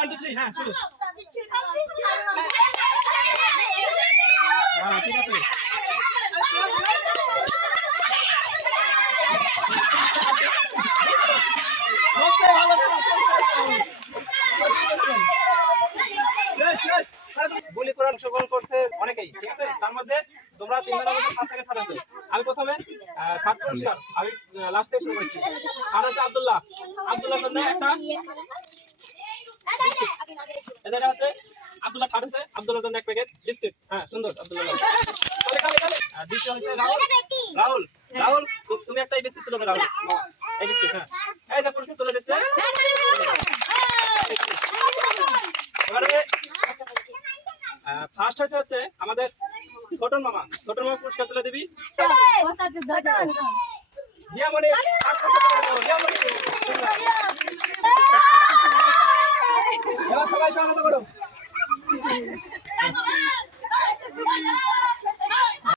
1 2 3 হ্যাঁ শুরু হ্যাঁ ঠিক আছে ওকে ভালো গুলি করার অংশগ্রহণ করছে অনেকেই ঠিক আছে তার মধ্যে তোমরা তিনজনের মধ্যে ফার্স্ট থেকে থার্ড আছে আমি প্রথমে থার্ড পুরস্কার আমি লাস্ট থেকে শুরু করছি আর আছে আব্দুল্লাহ জন্য একটা এটা হচ্ছে আব্দুল্লাহ থার্ড আছে আব্দুল্লাহ জন্য এক প্যাকেট বিস্কিট হ্যাঁ সুন্দর আব্দুল্লাহ দ্বিতীয় হচ্ছে রাহুল তুমি একটা এই বিস্কিট তুলে দাও রাহুল এই বিস্কিট হ্যাঁ এই যে পুরস্কার তুলে দিচ্ছে এবারে ফার্স্ট হচ্ছে আমাদের ছোটন মামা পুরস্কার তুলে দিবি সবাই আনন্দ করো